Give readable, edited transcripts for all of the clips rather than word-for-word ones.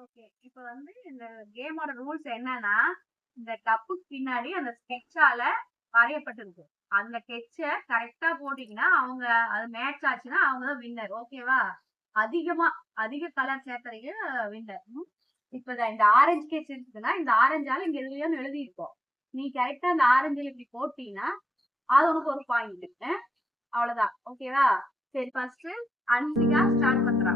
Okay. இப்ப வந்து இந்த கேமோட ரூல்ஸ் என்னன்னா, இந்த கப்புக்கு பின்னாடி அந்த ஸ்கெட்சால வரையப்பட்டிருக்கு. அந்த ஸ்கெட்ச கரெக்ட்டா போட்டீங்கன்னா, அவங்க அது மேட்ச் ஆச்சுன்னா அவங்க தான் வின்னர். ஓகேவா? அதிக கலர் சேர்க்கறீங்க வின்னர். இப்ப இந்த ஆரஞ்சு ஸ்கெட்ச் இருக்குன்னா, இந்த ஆரஞ்சால இங்க எதுலயோன்னு எழுதியிருக்கோம். நீ கரெக்ட்டா அந்த ஆரஞ்சுல இப்படி போட்டீன்னா, அது உனக்கு ஒரு பாயிண்ட். அவ்வளவுதான். ஓகேவா? சரி ஃபர்ஸ்ட் அன்சிகா ஸ்டார்ட் பண்றா.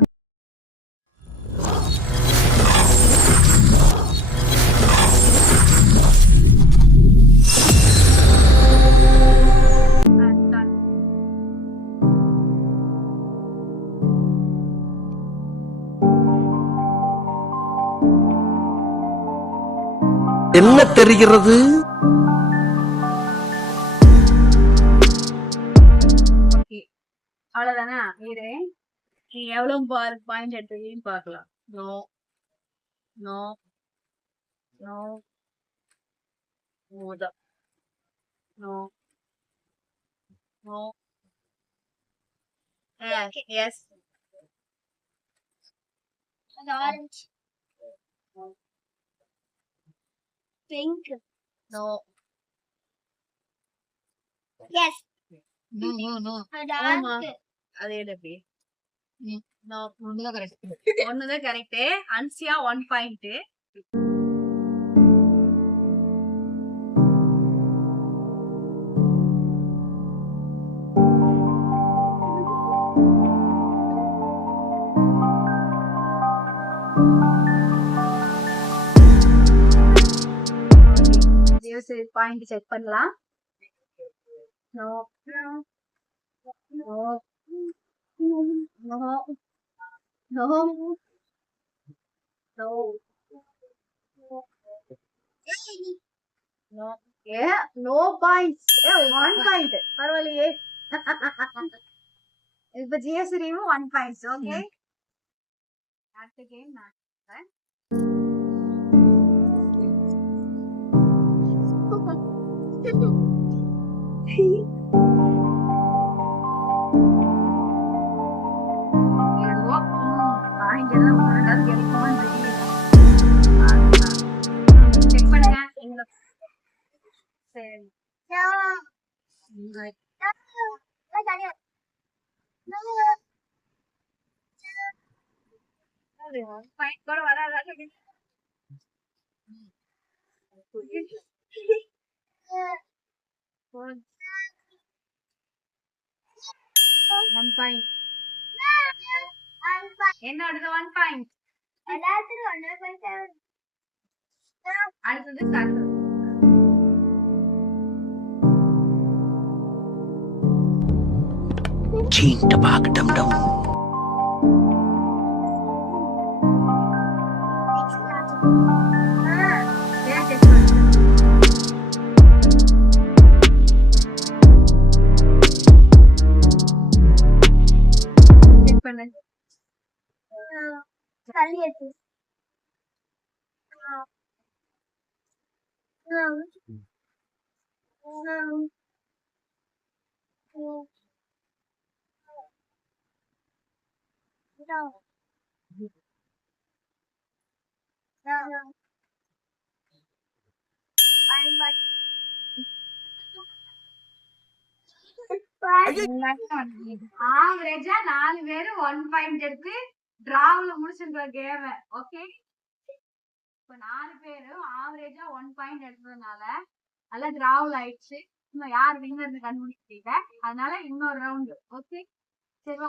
என்ன தெரிகிறது? அவ்வளவுதானா? இரு, நீ எவ்வளவு பாயிண்ட் எடுத்துக்கீன்னு பாக்கலாம். No no no no no yes orange pink no yes no no no dark அதே எப்படி நோ ஒண்ணுதான் கரெக்ட். அன்சியா 1 பாயிண்ட். பாயிண்ட் செக் பண்ணலாம். No no no no no no ஏ நோ பாயிண்ட்ஸ். 1 பாயிண்ட் பரவாயில்லையே. இப்ப ஜிஎஸ்ரீவும் 1 பாயிண்ட்ஸ். ஓகே, அடுத்த கேம் நான் செக் பண்ணுங்க. சரி பாயிண்ட் கூட வராது. என்னோடது 1 பாயிண்ட். அடுத்தது சார். சீன் டபாக் டம் டம். ஆவரேஜா 4 பேரு 1 பாயிண்ட் எடுத்து டிராவ்ல முடிச்சிருக்கிற கேம். ஓகே, இப்ப 4 பேரும் ஆவரேஜா 1 பாயிண்ட் எடுத்ததுனால நல்லா டிராவல் ஆயிடுச்சு. இன்னும் யார் வின்னர் கண்டுபிடிச்சிட்டீங்க, அதனால இன்னொரு ரவுண்ட். ஓகே, சரி.